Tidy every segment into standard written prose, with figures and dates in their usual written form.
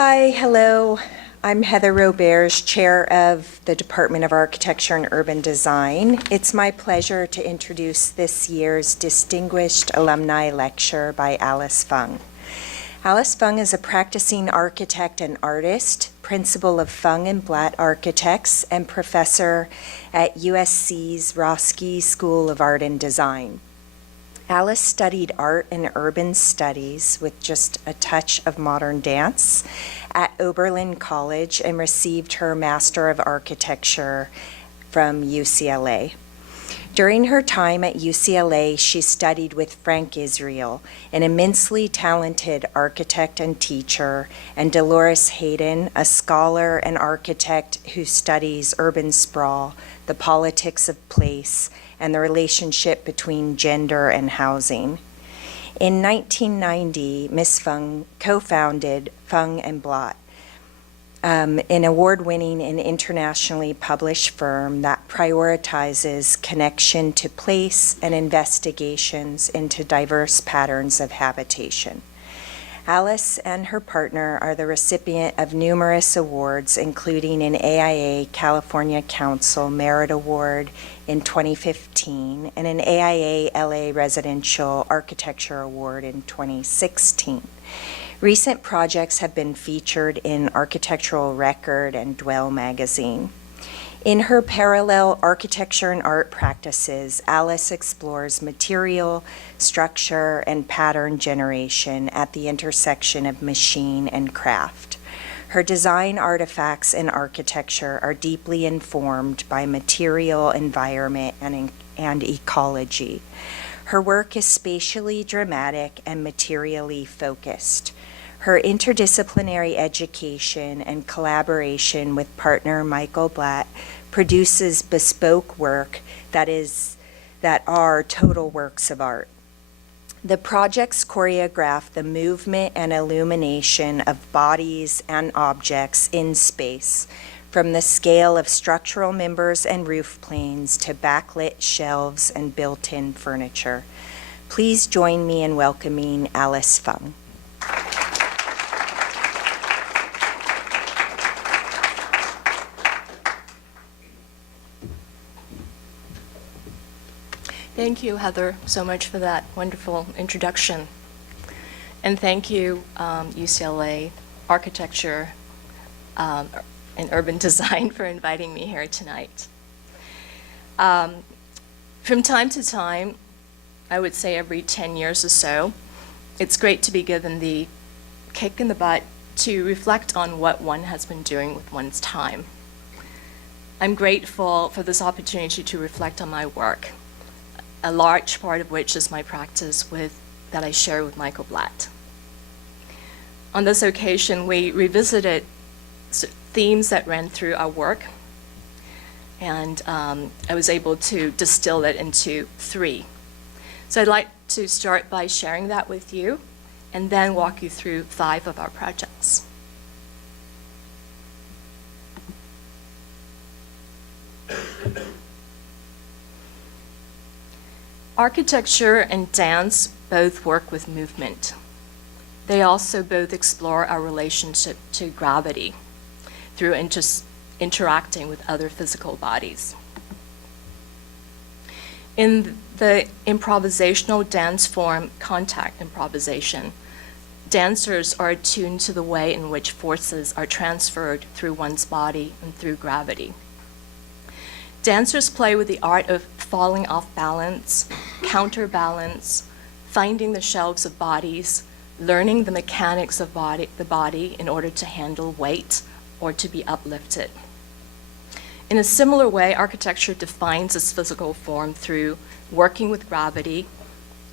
Hi, hello. I'm Heather Roberge, Chair of the Department of Architecture and Urban Design. It's my pleasure to introduce this year's Distinguished Alumni Lecture by Alice Fung. Alice Fung is a practicing architect and artist, principal of FUNG BLATT Architects, and professor at USC's Roski School of Art and Design. Alice studied art and urban studies with just a touch of modern dance at Oberlin College and received her Master of Architecture from UCLA. During her time at UCLA, she studied with Frank Israel, an immensely talented architect and teacher, and Dolores Hayden, a scholar and architect who studies urban sprawl, the politics of place, and the relationship between gender and housing. In 1990, Ms. Fung co-founded FUNG BLATT, an award-winning and internationally published firm that prioritizes connection to place and investigations into diverse patterns of habitation. Alice and her partner are the recipient of numerous awards, including an AIA California Council Merit Award in 2015 and an AIA LA Residential Architecture Award in 2016. Recent projects have been featured in Architectural Record and Dwell magazine. In her parallel architecture and art practices, Alice explores material, structure, and pattern generation at the intersection of machine and craft. Her design artifacts in architecture are deeply informed by material, environment, and ecology. Her work is spatially dramatic and materially focused. Her interdisciplinary education and collaboration with partner Michael Blatt produces bespoke work that are total works of art. The projects choreograph the movement and illumination of bodies and objects in space, from the scale of structural members and roof planes to backlit shelves and built-in furniture. Please join me in welcoming Alice Fung. Thank you, Heather, so much for that wonderful introduction. And thank you, UCLA Architecture and Urban Design, for inviting me here tonight. From time to time, I would say every 10 years or so, it's great to be given the kick in the butt to reflect on what one has been doing with one's time. I'm grateful for this opportunity to reflect on my work, a large part of which is my practice that I share with Michael Blatt. On this occasion, we revisited themes that ran through our work, and I was able to distill it into 3. So I'd like to start by sharing that with you, and then walk you through 5 of our projects. Architecture and dance both work with movement. They also both explore our relationship to gravity through interacting with other physical bodies. In the improvisational dance form, contact improvisation, dancers are attuned to the way in which forces are transferred through one's body and through gravity. Dancers play with the art of falling off balance, counterbalance, finding the shelves of bodies, learning the mechanics of the body in order to handle weight or to be uplifted. In a similar way, architecture defines its physical form through working with gravity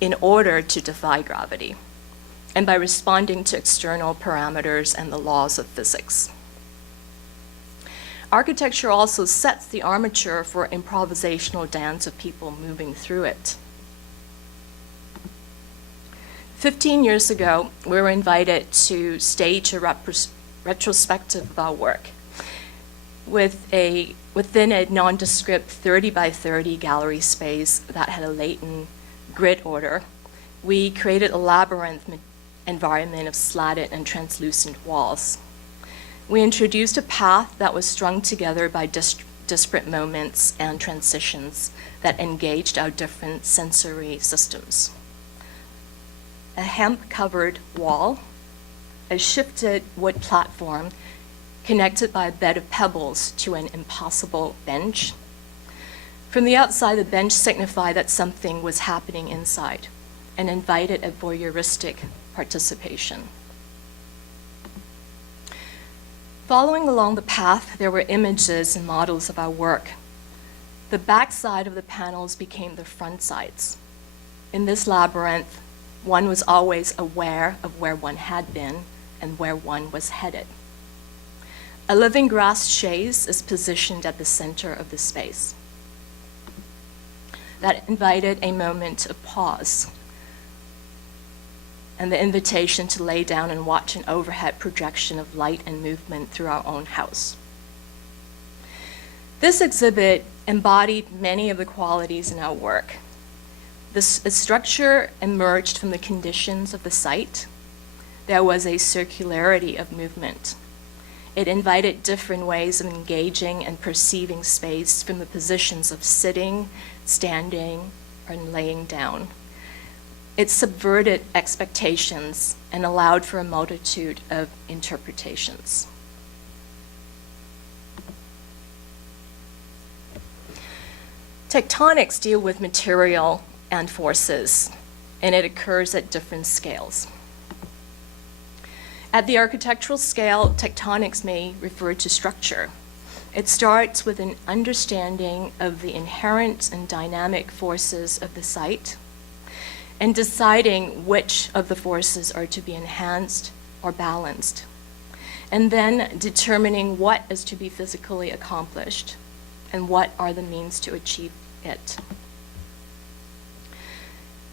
in order to defy gravity, and by responding to external parameters and the laws of physics. Architecture also sets the armature for improvisational dance of people moving through it. 15 years ago, we were invited to stage a retrospective of our work within a nondescript 30 by 30 gallery space that had a latent grid order. We created a labyrinth environment of slatted and translucent walls. We introduced a path that was strung together by disparate moments and transitions that engaged our different sensory systems. A hemp-covered wall, a shifted wood platform connected by a bed of pebbles to an impossible bench. From the outside, the bench signified that something was happening inside and invited a voyeuristic participation. Following along the path, there were images and models of our work. The back side of the panels became the front sides. In this labyrinth, one was always aware of where one had been and where one was headed. A living grass chaise is positioned at the center of the space. That invited a moment of pause and the invitation to lay down and watch an overhead projection of light and movement through our own house. This exhibit embodied many of the qualities in our work. The structure emerged from the conditions of the site. There was a circularity of movement. It invited different ways of engaging and perceiving space from the positions of sitting, standing, and laying down. It subverted expectations and allowed for a multitude of interpretations. Tectonics deal with material and forces, and it occurs at different scales. At the architectural scale, tectonics may refer to structure. It starts with an understanding of the inherent and dynamic forces of the site and deciding which of the forces are to be enhanced or balanced, and then determining what is to be physically accomplished and what are the means to achieve it.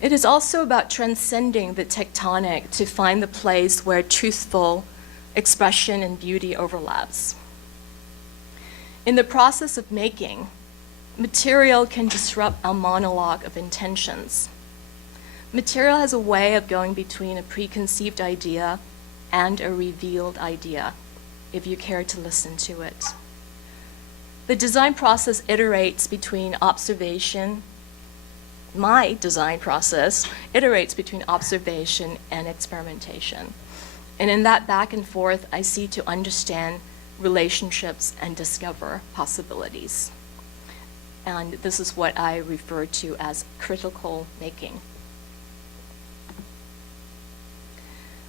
It is also about transcending the tectonic to find the place where truthful expression and beauty overlaps. In the process of making, material can disrupt our monologue of intentions. Material has a way of going between a preconceived idea and a revealed idea, if you care to listen to it. The design process iterates between observation. My design process iterates between observation and experimentation. And in that back and forth, I seek to understand relationships and discover possibilities. And this is what I refer to as critical making.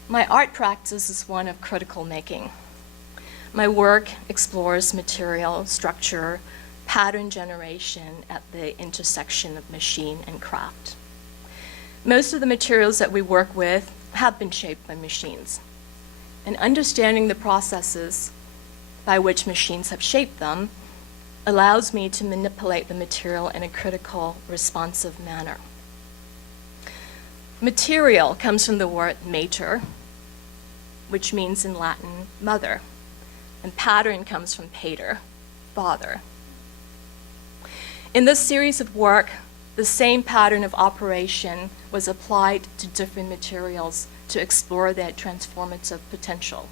My art practice is one of critical making. My work explores material, structure, pattern generation at the intersection of machine and craft. Most of the materials that we work with have been shaped by machines. And understanding the processes by which machines have shaped them allows me to manipulate the material in a critical, responsive manner. Material comes from the word mater, which means in Latin, mother, and pattern comes from pater, father. In this series of work, the same pattern of operation was applied to different materials to explore their transformative potential.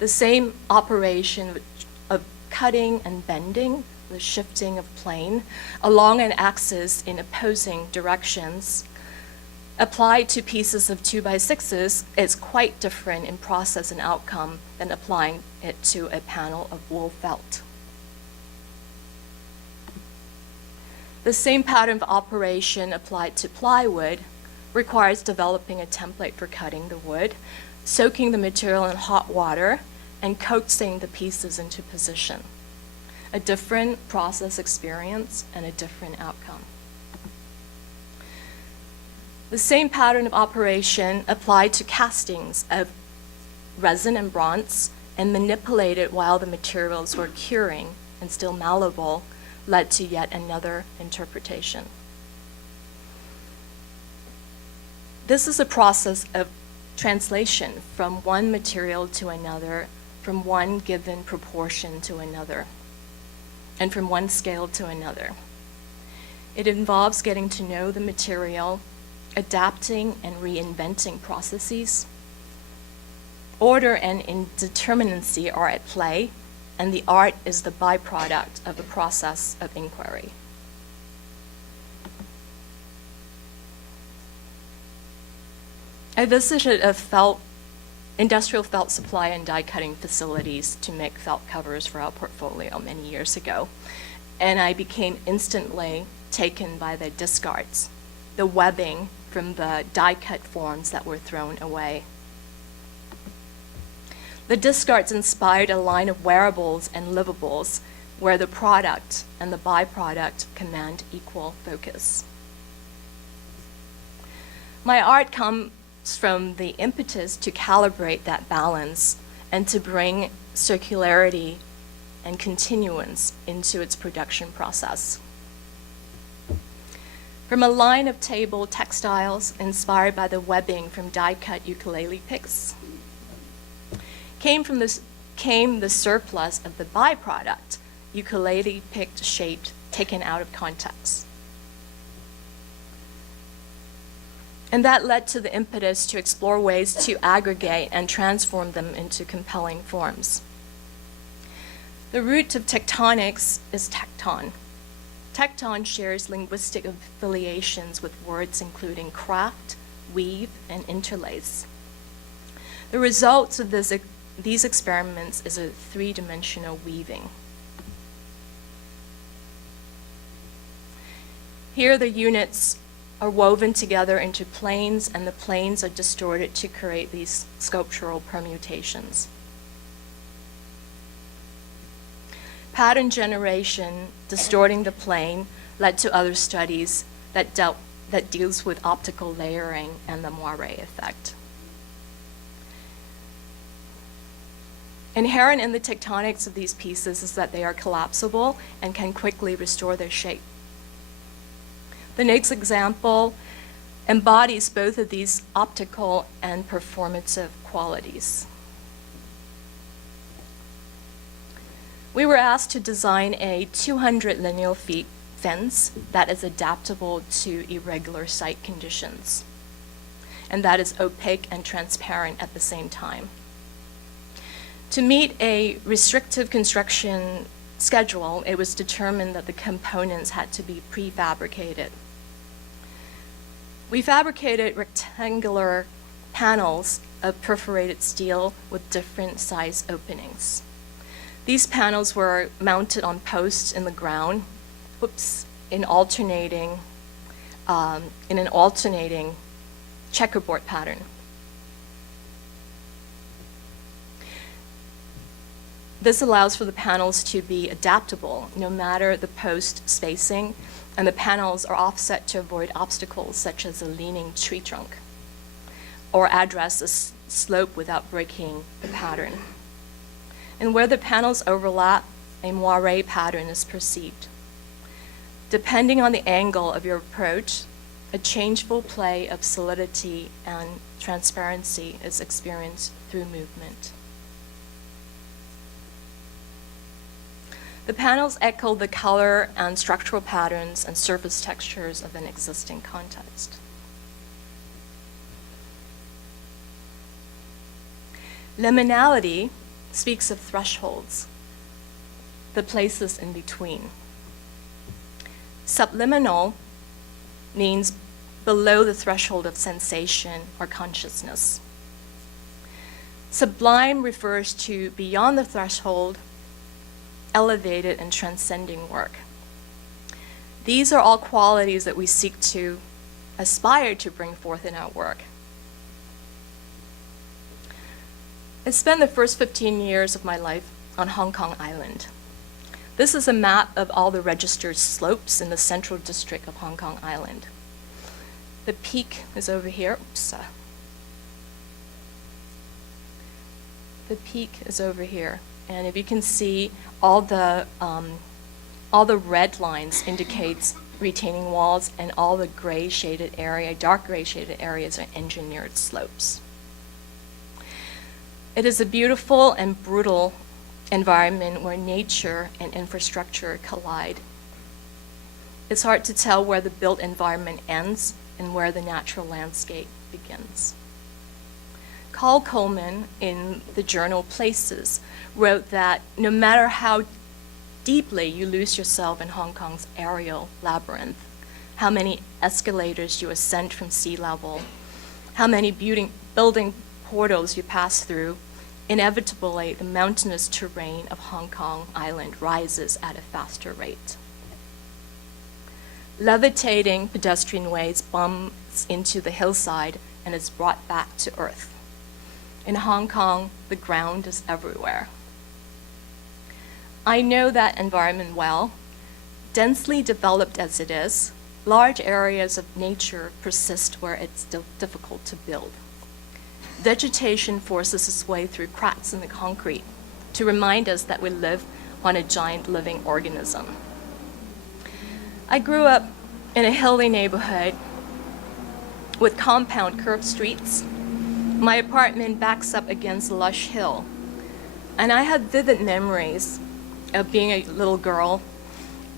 The same operation of cutting and bending, the shifting of plane, along an axis in opposing directions, applied to pieces of 2x6s is quite different in process and outcome than applying it to a panel of wool felt. The same pattern of operation applied to plywood requires developing a template for cutting the wood, soaking the material in hot water, and coaxing the pieces into position. A different process experience and a different outcome. The same pattern of operation applied to castings of resin and bronze and manipulated while the materials were curing and still malleable led to yet another interpretation. This is a process of translation from one material to another, from one given proportion to another, and from one scale to another. It involves getting to know the material, adapting and reinventing processes, Order and indeterminacy are at play, and the art is the byproduct of the process of inquiry. I visited industrial felt supply and die cutting facilities to make felt covers for our portfolio many years ago, and I became instantly taken by the discards, the webbing from the die cut forms that were thrown away. The discards inspired a line of wearables and livables where the product and the byproduct command equal focus. My art comes from the impetus to calibrate that balance and to bring circularity and continuance into its production process. From a line of table textiles inspired by the webbing from die-cut ukulele picks, came the surplus of the byproduct, ukulele picked shaped, taken out of context. And that led to the impetus to explore ways to aggregate and transform them into compelling forms. The root of tectonics is tecton. Tecton shares linguistic affiliations with words including craft, weave, and interlace. The results of these experiments is a three-dimensional weaving. Here the units are woven together into planes, and the planes are distorted to create these sculptural permutations. Pattern generation, distorting the plane, led to other studies that deals with optical layering and the moire effect. Inherent in the tectonics of these pieces is that they are collapsible and can quickly restore their shape. The next example embodies both of these optical and performative qualities. We were asked to design a 200 lineal feet fence that is adaptable to irregular site conditions, and that is opaque and transparent at the same time. To meet a restrictive construction schedule, it was determined that the components had to be prefabricated. We fabricated rectangular panels of perforated steel with different size openings. These panels were mounted on posts in the ground, in an alternating checkerboard pattern. This allows for the panels to be adaptable no matter the post spacing, and the panels are offset to avoid obstacles such as a leaning tree trunk, or address a slope without breaking the pattern. And where the panels overlap, a moire pattern is perceived. Depending on the angle of your approach, a changeful play of solidity and transparency is experienced through movement. The panels echo the color and structural patterns and surface textures of an existing context. Liminality speaks of thresholds, the places in between. Subliminal means below the threshold of sensation or consciousness. Sublime refers to beyond the threshold, elevated and transcending work. These are all qualities that we seek to aspire to bring forth in our work. I spent the first 15 years of my life on Hong Kong Island. This is a map of all the registered slopes in the central district of Hong Kong Island. The peak is over here. The peak is over here. And if you can see, all the red lines indicates retaining walls, and all the gray shaded area, dark gray shaded areas are engineered slopes. It is a beautiful and brutal environment where nature and infrastructure collide. It's hard to tell where the built environment ends and where the natural landscape begins. Carl Coleman, in the journal Places, wrote that no matter how deeply you lose yourself in Hong Kong's aerial labyrinth, how many escalators you ascend from sea level, how many building portals you pass through, inevitably the mountainous terrain of Hong Kong Island rises at a faster rate. Levitating pedestrian ways bumps into the hillside and is brought back to earth. In Hong Kong, the ground is everywhere. I know that environment well. Densely developed as it is, large areas of nature persist where it's difficult to build. Vegetation forces its way through cracks in the concrete to remind us that we live on a giant living organism. I grew up in a hilly neighborhood with compound curved streets. My apartment backs up against a lush hill, and I have vivid memories of being a little girl,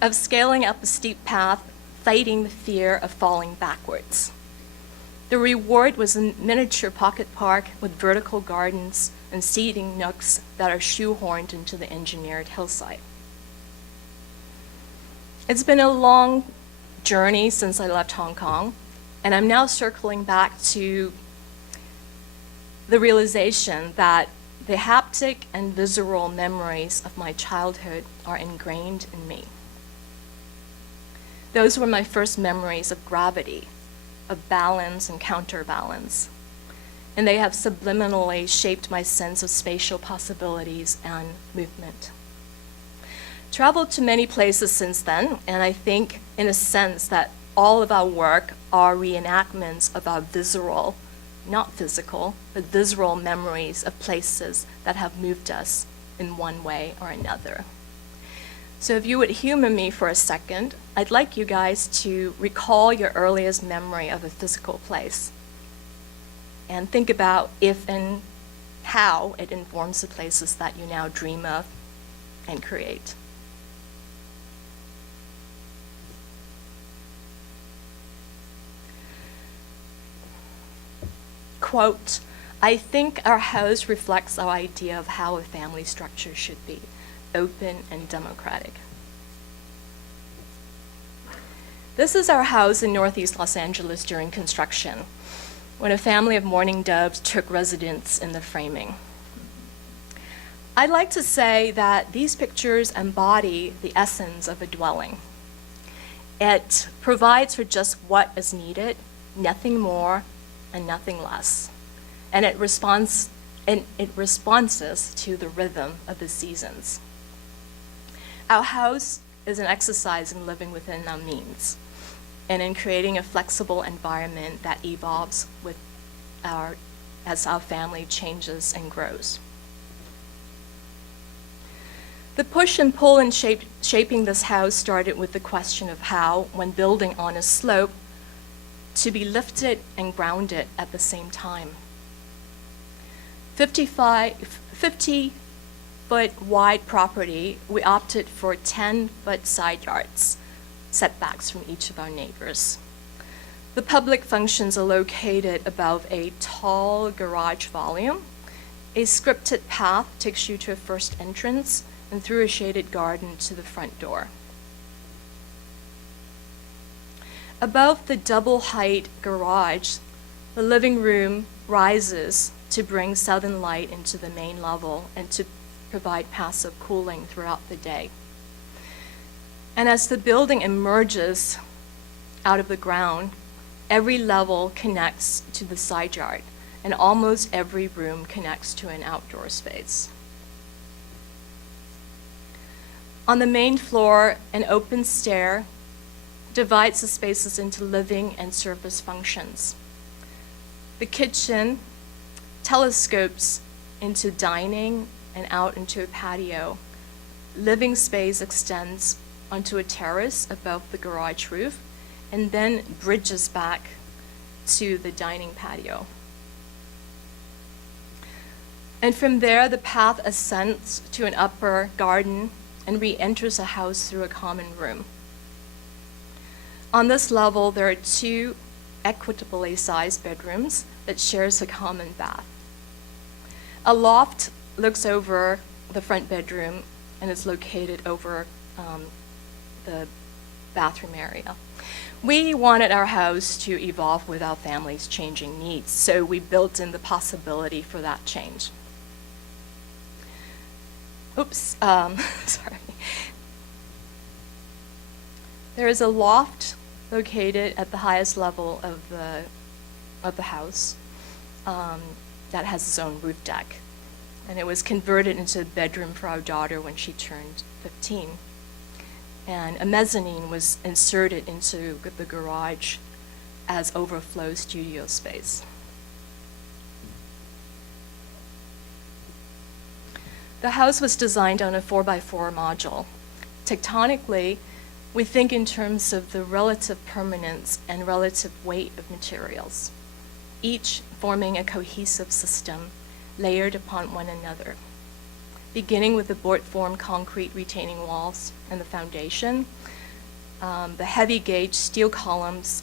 of scaling up a steep path, fighting the fear of falling backwards. The reward was a miniature pocket park with vertical gardens and seating nooks that are shoehorned into the engineered hillside. It's been a long journey since I left Hong Kong, and I'm now circling back to the realization that the haptic and visceral memories of my childhood are ingrained in me. Those were my first memories of gravity, of balance and counterbalance, and they have subliminally shaped my sense of spatial possibilities and movement. Traveled to many places since then, and I think, in a sense, that all of our work are reenactments of our visceral, not physical, but visceral memories of places that have moved us in one way or another. So if you would humor me for a second, I'd like you guys to recall your earliest memory of a physical place and think about if and how it informs the places that you now dream of and create. Quote, "I think our house reflects our idea of how a family structure should be, open and democratic." This is our house in Northeast Los Angeles during construction, when a family of mourning doves took residence in the framing. I'd like to say that these pictures embody the essence of a dwelling. It provides for just what is needed, nothing more and nothing less. And it responds to the rhythm of the seasons. Our house is an exercise in living within our means and in creating a flexible environment that evolves as our family changes and grows. The push and pull in shaping this house started with the question of how, when building on a slope, to be lifted and grounded at the same time. 50-foot wide property, we opted for 10-foot side yards, setbacks from each of our neighbors. The public functions are located above a tall garage volume. A scripted path takes you to a first entrance and through a shaded garden to the front door. Above the double-height garage, the living room rises to bring southern light into the main level and to provide passive cooling throughout the day. And as the building emerges out of the ground, every level connects to the side yard, and almost every room connects to an outdoor space. On the main floor, an open stair divides the spaces into living and service functions. The kitchen telescopes into dining and out into a patio. Living space extends onto a terrace above the garage roof and then bridges back to the dining patio. And from there, the path ascends to an upper garden and re-enters a house through a common room. On this level, there are two equitably sized bedrooms that shares a common bath. A loft looks over the front bedroom and is located over the bathroom area. We wanted our house to evolve with our family's changing needs, so we built in the possibility for that change. Oops, sorry. There is a loft located at the highest level of the house that has its own roof deck. And it was converted into a bedroom for our daughter when she turned 15. And a mezzanine was inserted into the garage as overflow studio space. The house was designed on a 4x4 module. Tectonically, we think in terms of the relative permanence and relative weight of materials, each forming a cohesive system layered upon one another, beginning with the board-formed concrete retaining walls and the foundation, the heavy gauge steel columns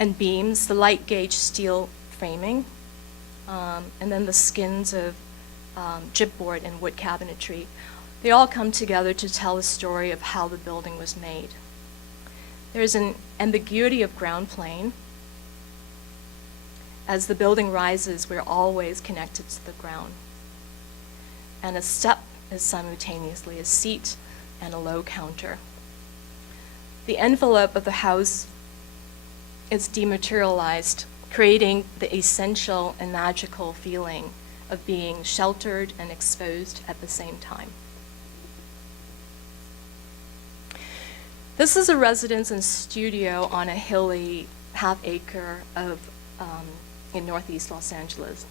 and beams, the light gauge steel framing, and then the skins of chipboard and wood cabinetry. They all come together to tell a story of how the building was made. There's an ambiguity of ground plane. As the building rises, we're always connected to the ground. And a step is simultaneously a seat and a low counter. The envelope of the house is dematerialized, creating the essential and magical feeling of being sheltered and exposed at the same time. This is a residence and studio on a hilly half-acre in northeast Los Angeles.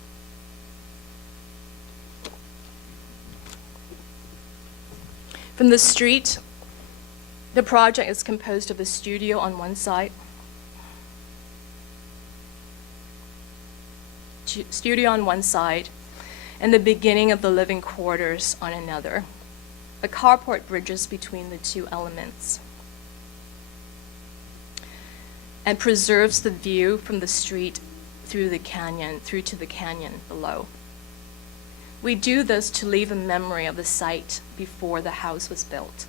From the street, the project is composed of a studio on one side, and the beginning of the living quarters on another. A carport bridges between the two elements and preserves the view from the street through to the canyon below. We do this to leave a memory of the site before the house was built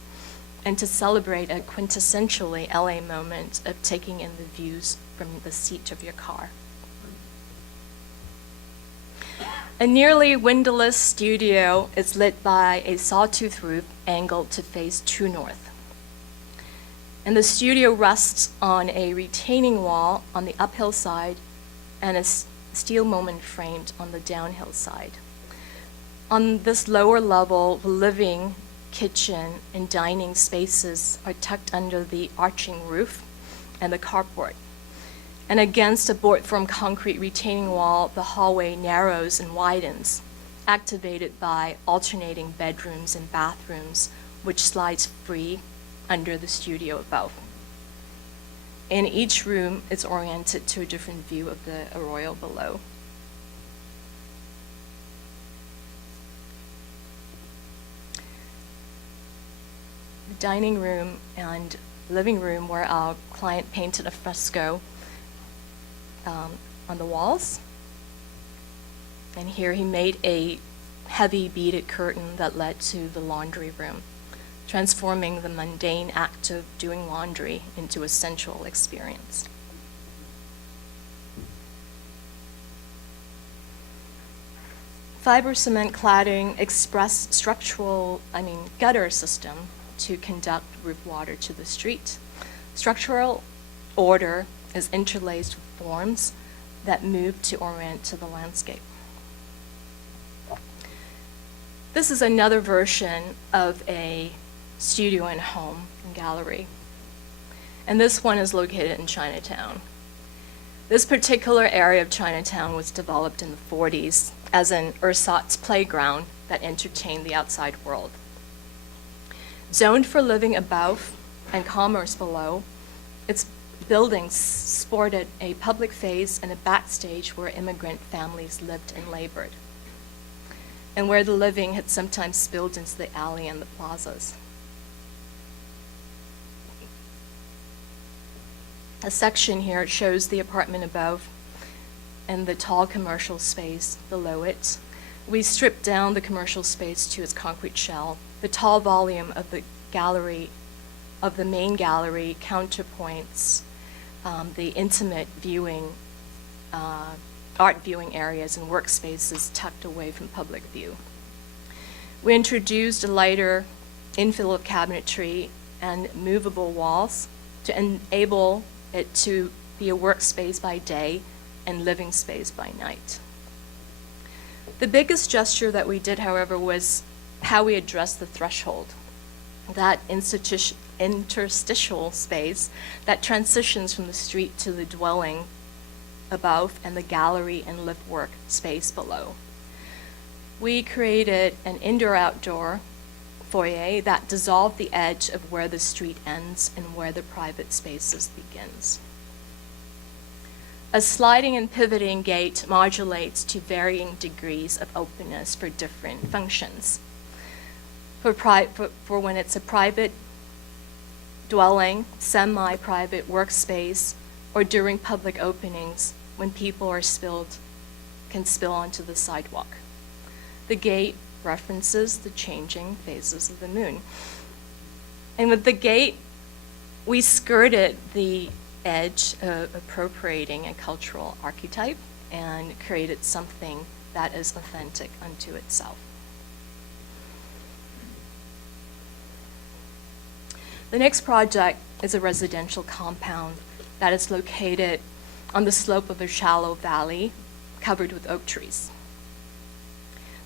and to celebrate a quintessentially LA moment of taking in the views from the seat of your car. A nearly windowless studio is lit by a sawtooth roof angled to face true north. And the studio rests on a retaining wall on the uphill side and a steel moment framed on the downhill side. On this lower level, the living, kitchen, and dining spaces are tucked under the arching roof and the carport. And against a board-formed concrete retaining wall, the hallway narrows and widens, activated by alternating bedrooms and bathrooms, which slides free under the studio above. And each room is oriented to a different view of the arroyo below. The dining room and living room where our client painted a fresco on the walls. And here he made a heavy beaded curtain that led to the laundry room, transforming the mundane act of doing laundry into a sensual experience. Fiber cement cladding express gutter system to conduct roof water to the street. Structural order is interlaced with forms that move to orient to the landscape. This is another version of a studio and home and gallery. And this one is located in Chinatown. This particular area of Chinatown was developed in the 40s as an ersatz playground that entertained the outside world. Zoned for living above and commerce below, its buildings sported a public phase and a backstage where immigrant families lived and labored, and where the living had sometimes spilled into the alley and the plazas. A section here shows the apartment above and the tall commercial space below it. We stripped down the commercial space to its concrete shell. The tall volume of the gallery, of the main gallery, counterpoints the intimate viewing, art viewing areas and workspaces tucked away from public view. We introduced a lighter infill of cabinetry and movable walls to enable it to be a workspace by day and living space by night. The biggest gesture that we did, however, was how we addressed the threshold, that interstitial space that transitions from the street to the dwelling above and the gallery and lift work space below. We created an indoor-outdoor foyer that dissolved the edge of where the street ends and where the private spaces begins. A sliding and pivoting gate modulates to varying degrees of openness for different functions. For when it's a private dwelling, semi-private workspace, or during public openings when people can spill onto the sidewalk. The gate references the changing phases of the moon. And with the gate, we skirted the edge of appropriating a cultural archetype and created something that is authentic unto itself. The next project is a residential compound that is located on the slope of a shallow valley covered with oak trees.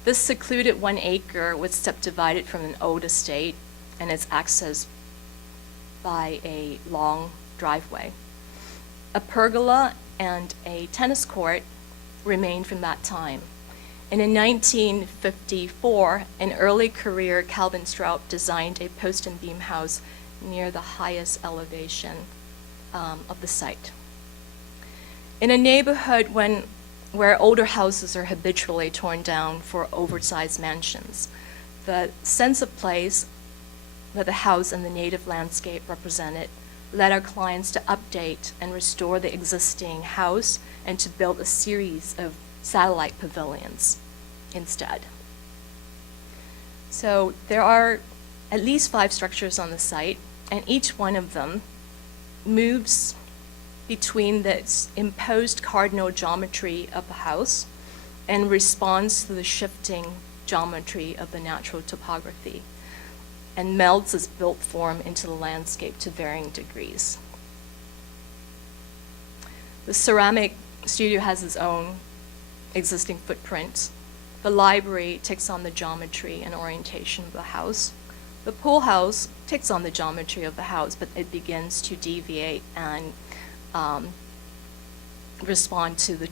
This secluded 1 acre was subdivided from an old estate and is accessed by a long driveway. A pergola and a tennis court remained from that time. And in 1954, an early career Calvin Straub designed a post and beam house near the highest elevation of the site. In a neighborhood where older houses are habitually torn down for oversized mansions, the sense of place that the house and the native landscape represented led our clients to update and restore the existing house and to build a series of satellite pavilions instead. So there are at least 5 structures on the site, and each one of them moves between the imposed cardinal geometry of the house and responds to the shifting geometry of the natural topography and melds its built form into the landscape to varying degrees. The ceramic studio has its own existing footprint. The library takes on the geometry and orientation of the house. The pool house takes on the geometry of the house, but it begins to deviate and respond to the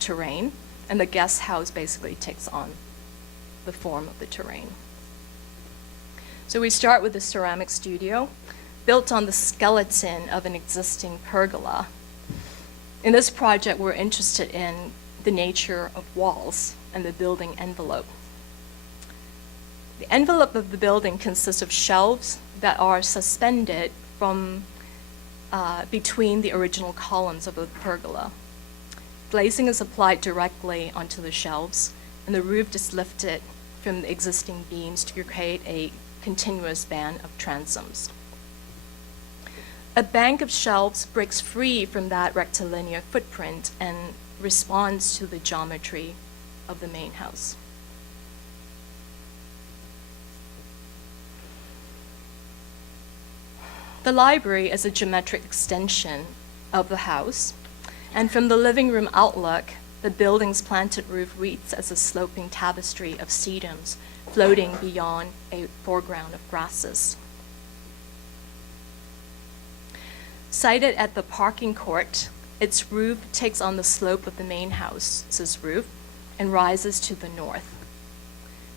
terrain. And the guest house basically takes on the form of the terrain. So we start with the ceramic studio, built on the skeleton of an existing pergola. In this project, we're interested in the nature of walls and the building envelope. The envelope of the building consists of shelves that are suspended from between the original columns of the pergola. Glazing is applied directly onto the shelves, and the roof is lifted from the existing beams to create a continuous band of transoms. A bank of shelves breaks free from that rectilinear footprint and responds to the geometry of the main house. The library is a geometric extension of the house, and from the living room outlook, the building's planted roof reads as a sloping tapestry of sedums floating beyond a foreground of grasses. Sited at the parking court, its roof takes on the slope of the main house's roof and rises to the north,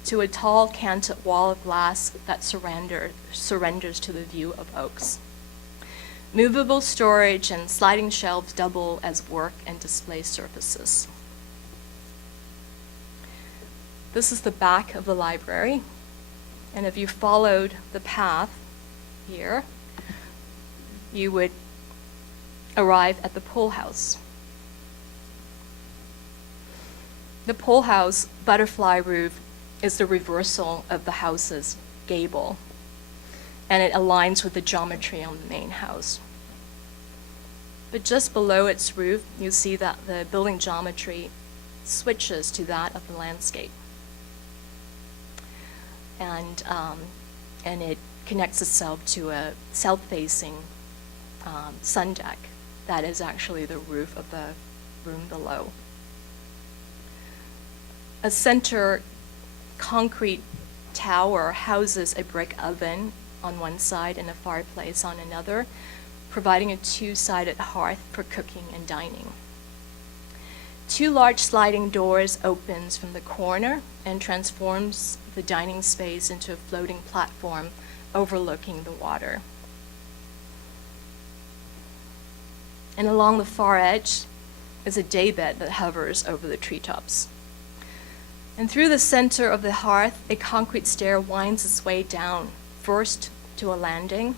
to a tall canted wall of glass that surrenders to the view of oaks. Movable storage and sliding shelves double as work and display surfaces. This is the back of the library, and if you followed the path here, you would arrive at the pool house. The pole house butterfly roof is the reversal of the house's gable, and it aligns with the geometry on the main house. But just below its roof, you see that the building geometry switches to that of the landscape. And it connects itself to a south-facing sun deck that is actually the roof of the room below. A center concrete tower houses a brick oven on one side and a fireplace on another, providing a two-sided hearth for cooking and dining. Two large sliding doors opens from the corner and transforms the dining space into a floating platform overlooking the water. And along the far edge is a daybed that hovers over the treetops. And through the center of the hearth, a concrete stair winds its way down, first to a landing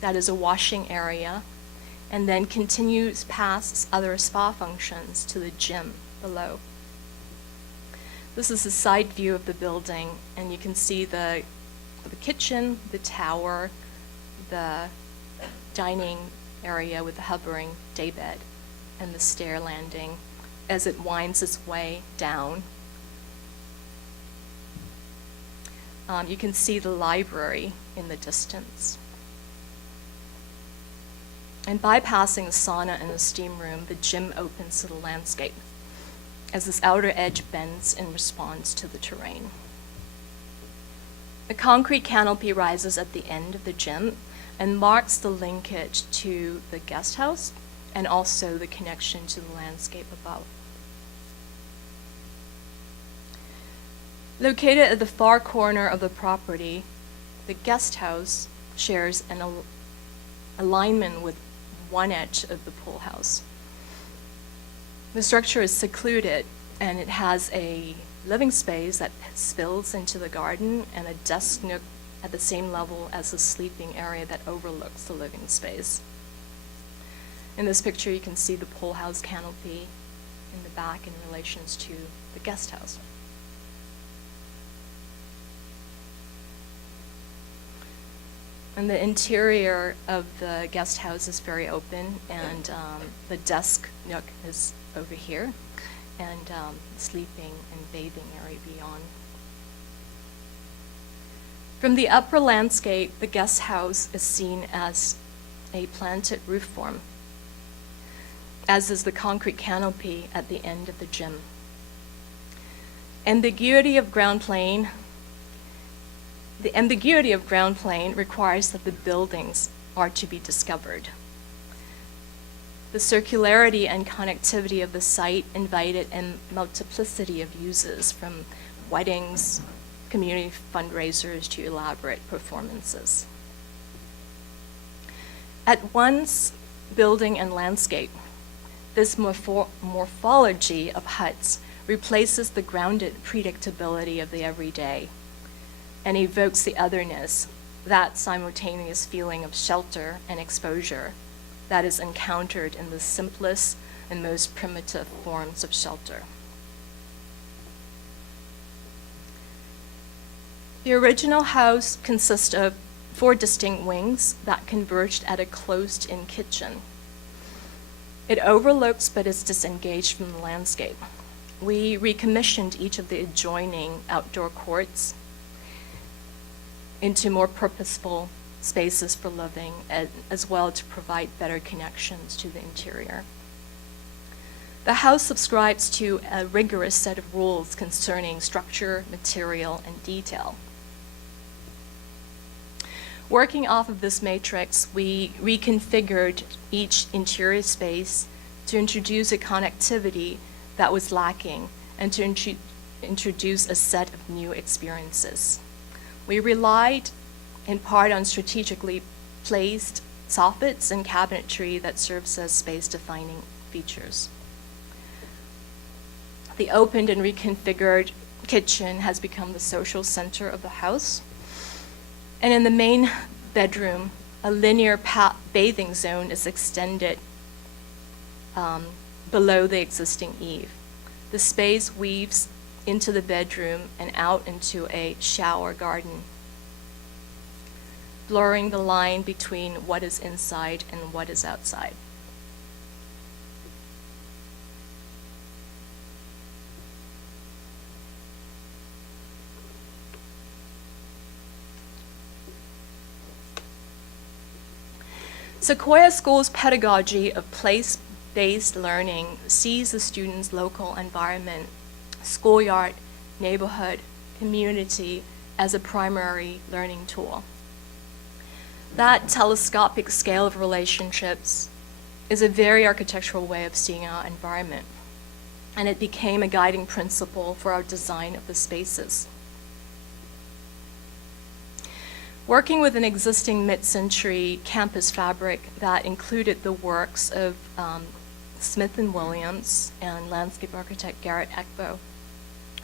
that is a washing area, and then continues past other spa functions to the gym below. This is a side view of the building, and you can see the kitchen, the tower, the dining area with the hovering daybed, and the stair landing as it winds its way down. You can see the library in the distance. And bypassing the sauna and the steam room, the gym opens to the landscape as this outer edge bends in response to the terrain. The concrete canopy rises at the end of the gym and marks the linkage to the guest house and also the connection to the landscape above. Located at the far corner of the property, the guest house shares an alignment with one edge of the pool house. The structure is secluded, and it has a living space that spills into the garden and a desk nook at the same level as the sleeping area that overlooks the living space. In this picture, you can see the pool house canopy in the back in relation to the guest house. And the interior of the guest house is very open, and the desk nook is over here, and sleeping and bathing area beyond. From the upper landscape, the guest house is seen as a planted roof form, as is the concrete canopy at the end of the gym. The ambiguity of ground plane requires that the buildings are to be discovered. The circularity and connectivity of the site invited a multiplicity of uses, from weddings, community fundraisers, to elaborate performances. At once building and landscape, this morphology of huts replaces the grounded predictability of the everyday and evokes the otherness, that simultaneous feeling of shelter and exposure that is encountered in the simplest and most primitive forms of shelter. The original house consists of 4 distinct wings that converged at a closed-in kitchen. It overlooks but is disengaged from the landscape. We recommissioned each of the adjoining outdoor courts into more purposeful spaces for living, as well to provide better connections to the interior. The house subscribes to a rigorous set of rules concerning structure, material, and detail. Working off of this matrix, we reconfigured each interior space to introduce a connectivity that was lacking and to introduce a set of new experiences. We relied in part on strategically placed soffits and cabinetry that serves as space-defining features. The opened and reconfigured kitchen has become the social center of the house. And in the main bedroom, a linear bathing zone is extended below the existing eave. The space weaves into the bedroom and out into a shower garden, blurring the line between what is inside and what is outside. Sequoyah School's pedagogy of place-based learning sees the student's local environment, schoolyard, neighborhood, community as a primary learning tool. That telescopic scale of relationships is a very architectural way of seeing our environment, and it became a guiding principle for our design of the spaces. Working with an existing mid-century campus fabric that included the works of Smith & Williams and landscape architect Garrett Ekbo,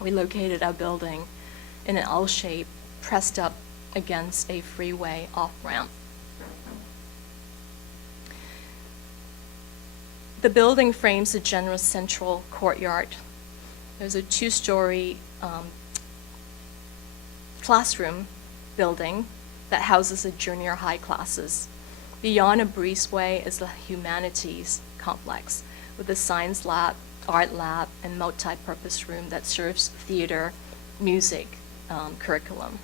we located our building in an L shape pressed up against a freeway off-ramp. The building frames a generous central courtyard. There's a two-story classroom building that houses the junior high classes. Beyond a breezeway is the humanities complex with a science lab, art lab, and multi-purpose room that serves theater, music curriculum.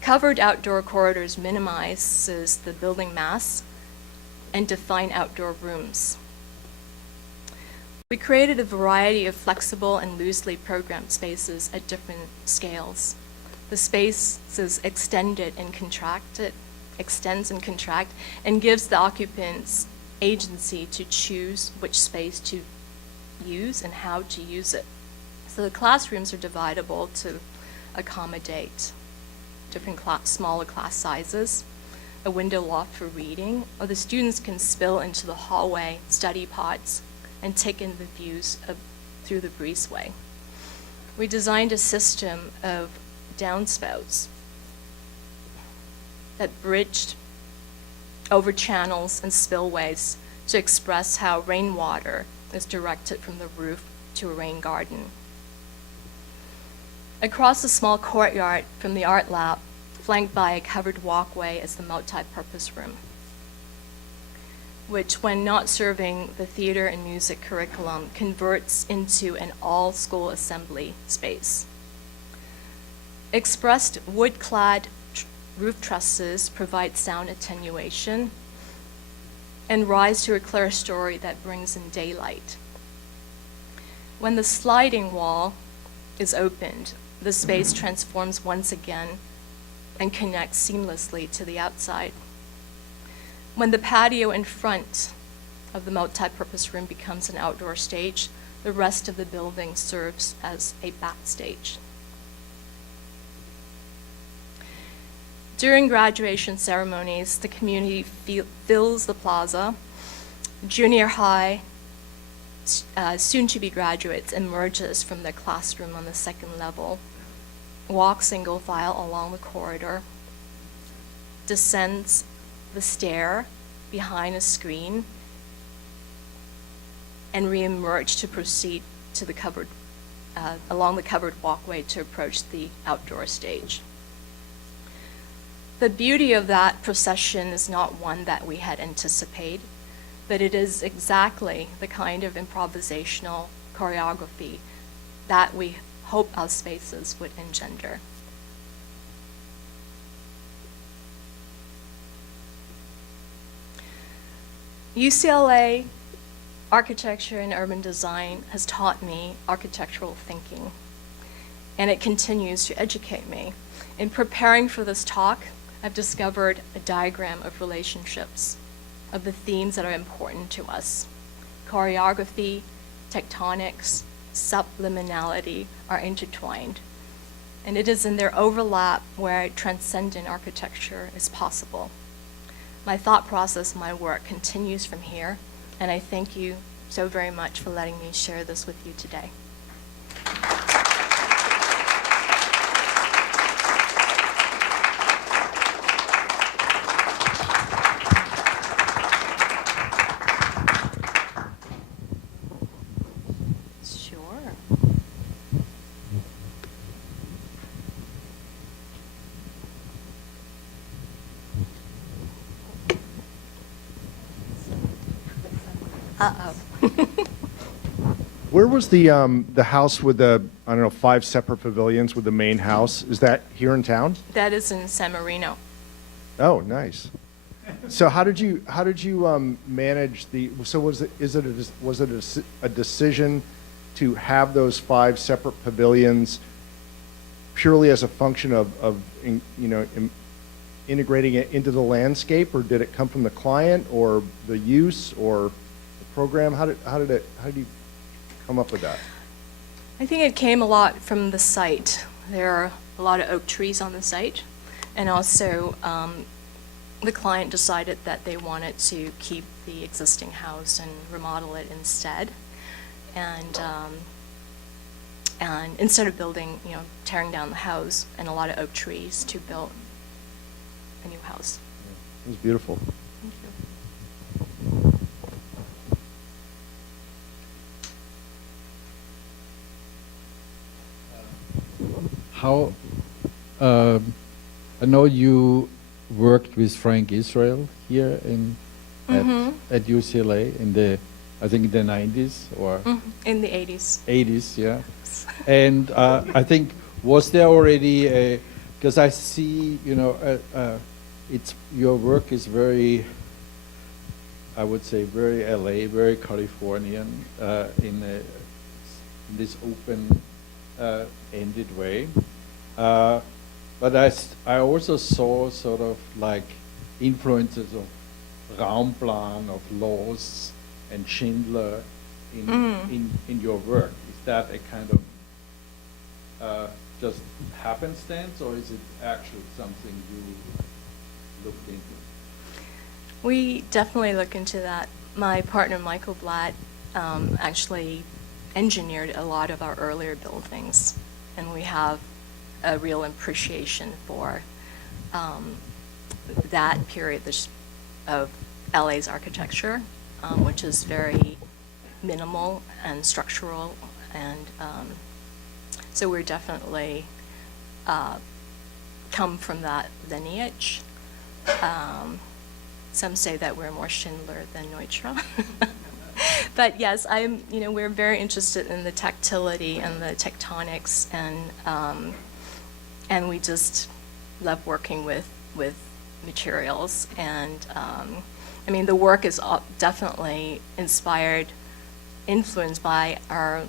Covered outdoor corridors minimizes the building mass and define outdoor rooms. We created a variety of flexible and loosely programmed spaces at different scales. The spaces extends and contract, and gives the occupants agency to choose which space to use and how to use it. So the classrooms are dividable to accommodate different smaller class sizes, a window loft for reading, or the students can spill into the hallway, study pods, and take in the views through the breezeway. We designed a system of downspouts that bridged over channels and spillways to express how rainwater is directed from the roof to a rain garden. Across the small courtyard from the art lab, flanked by a covered walkway, is the multi-purpose room, which, when not serving the theater and music curriculum, converts into an all-school assembly space. Expressed wood-clad roof trusses provide sound attenuation and rise to a clear story that brings in daylight. When the sliding wall is opened, the space transforms once again and connects seamlessly to the outside. When the patio in front of the multi-purpose room becomes an outdoor stage, the rest of the building serves as a backstage. During graduation ceremonies, the community fills the plaza. Junior high, soon-to-be graduates emerges from their classroom on the second level, walks single file along the corridor, descends the stair behind a screen, and reemerge to proceed to the covered, along the covered walkway to approach the outdoor stage. The beauty of that procession is not one that we had anticipated, but it is exactly the kind of improvisational choreography that we hope our spaces would engender. UCLA architecture and urban design has taught me architectural thinking, and it continues to educate me. In preparing for this talk, I've discovered a diagram of relationships, of the themes that are important to us. Choreography, tectonics, subliminality are intertwined, and it is in their overlap where transcendent architecture is possible. My thought process, my work continues from here, and I thank you so very much for letting me share this with you today. Where was the house with the, I don't know, 5 separate pavilions with the main house? Is that here in town? That is in San Marino. Oh, nice. So how did you manage the? So was it a decision to have those 5 separate pavilions purely as a function of integrating it into the landscape, or did it come from the client or the use or the program? How did you come up with that? I think it came a lot from the site. There are a lot of oak trees on the site, and also the client decided that they wanted to keep the existing house and remodel it instead. And instead of building, tearing down the house and a lot of oak trees, to build a new house. It was beautiful. Thank you. How, I know you worked with Frank Israel here at UCLA in the, I think the 90s or In the 80s. 80s, yeah. And I think, was there already because I see, it's, your work is very, I would say, very LA, very Californian in this open-ended way. But I also saw sort of like influences of Raumplan, of Loos and Schindler in your work. Is that a kind of just happenstance, or is it actually something you looked into? We definitely look into that. My partner, Michael Blatt, actually engineered a lot of our earlier buildings, and we have a real appreciation for that period of LA's architecture, which is very minimal and structural, and so we're definitely come from that lineage. Some say that we're more Schindler than Neutra. But yes, we're very interested in the tactility and the tectonics, and we just love working with materials. And the work is definitely influenced by our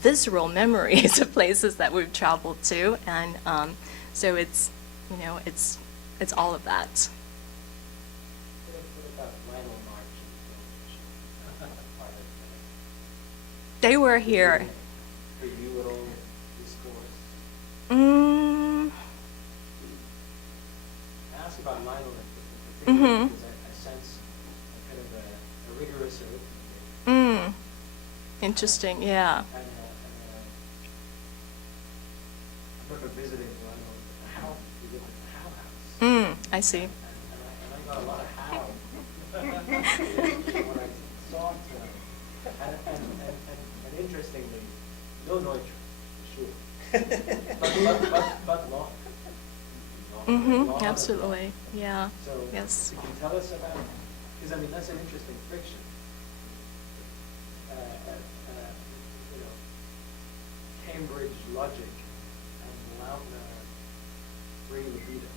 visceral memories of places that we've traveled to, and so it's all of that. They were here. For you at all discourse? I asked about Lionel in particular because I sense a kind of a rigorous arithmetic. Interesting, yeah. I remember visiting Lionel at the house. We lived at the Howe House. I see. And I got a lot of how when I talked to him. And interestingly, no Neutra, for sure. but long. Long Absolutely, yeah. So, Yes. Can you tell us about, because that's an interesting friction. Cambridge logic and Lautner free libido.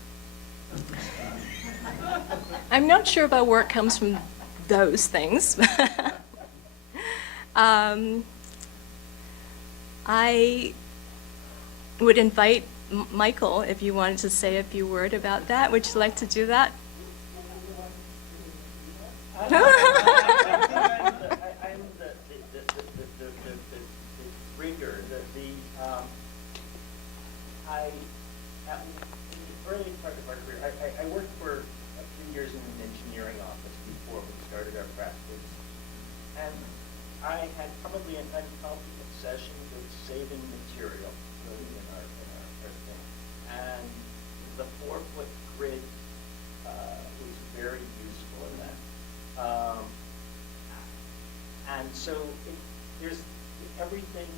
I'm not sure about where it comes from, those things. I would invite Michael, if you wanted to say a few words about that. Would you like to do that? I'm the rigor, in the early part of our career, I worked for a few years in an engineering office before we started our practice. And I had probably an unhealthy obsession with saving material really in our thing. And the 4-foot grid was very useful in that. And so there's everything,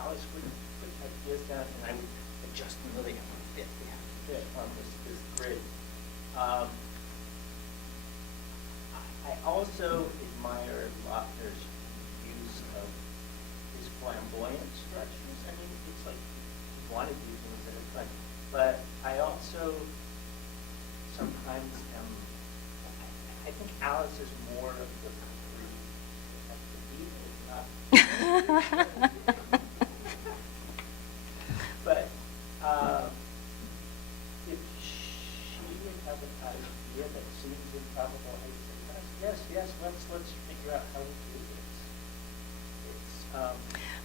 Alice would put ideas down and I would adjust them really fit on this grid. I also admire Lautner's use of these flamboyant structures. I mean, it's like you want to do things that are fun. But I also sometimes am, I think Alice is more of the free, not. But if she would have an idea that seems improbable, I'd say, yes, let's figure out how to do this. It's,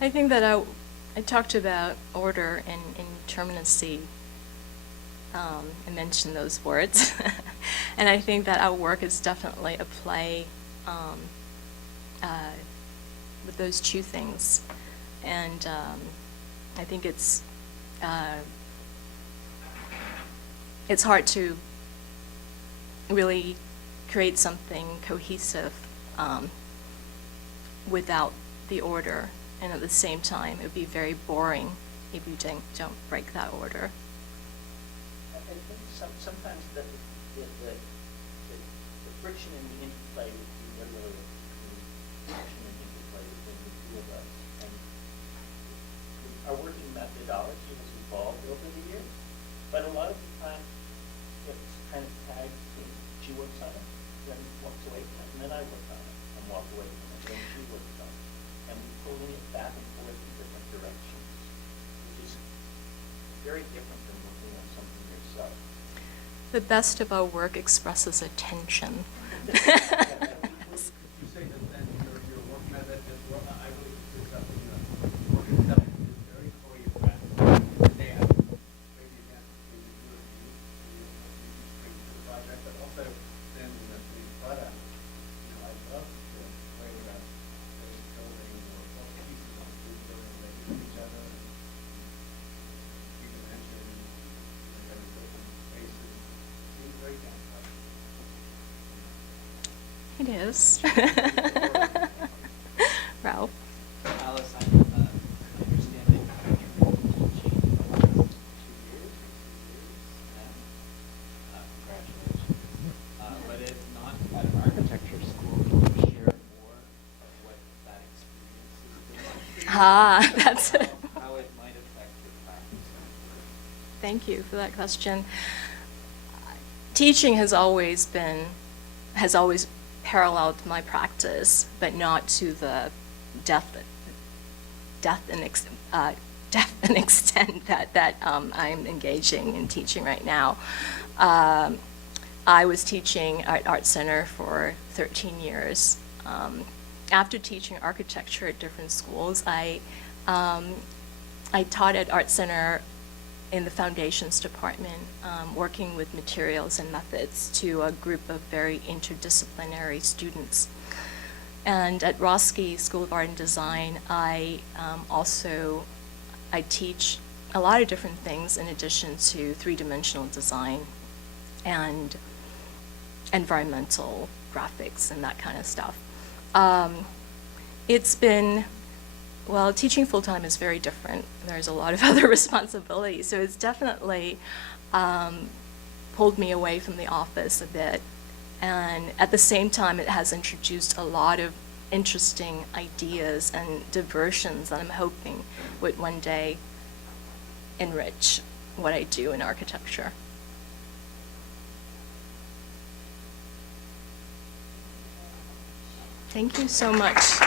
I think that I talked about order and indeterminacy. I mentioned those words. And I think that our work is definitely a play with those two things. And I think it's hard to really create something cohesive without the order. And at the same time, it would be very boring if you don't break that order. I think sometimes the friction and the interplay would be literally the friction and interplay between the two of us. And our working methodology has evolved over the years, but a lot of the time it's kind of tagged to she works on it, then walks away from it, and then I work on it and walk away from it, then she works on it. And we're pulling it back and forth in different directions, which is very different than working on something yourself. The best of our work expresses a tension. You say that then your work method is, well, I believe it's up in your work itself is very choreographed. They have crazy dances that you do and you bring to the project, but also then the product. I love the way that there's building or pieces of food building related to each other. You mentioned different spaces. Seems very fantastic. It is. Ralph? Alice, I understand that you've been teaching for 2 years now. Congratulations. But if not at an architecture school, can you share more of what that experience has been? That's it. How it might affect your practice? Thank you for that question. Teaching has always paralleled my practice, but not to the depth and extent that I'm engaging in teaching right now. I was teaching at Art Center for 13 years. After teaching architecture at different schools, I taught at Art Center in the foundations department, working with materials and methods to a group of very interdisciplinary students. And at Roski School of Art and Design, I teach a lot of different things in addition to three-dimensional design and environmental graphics and that kind of stuff. It's been, well, teaching full-time is very different. There's a lot of other responsibilities, so it's definitely pulled me away from the office a bit. And at the same time, it has introduced a lot of interesting ideas and diversions that I'm hoping would one day enrich what I do in architecture. Thank you so much.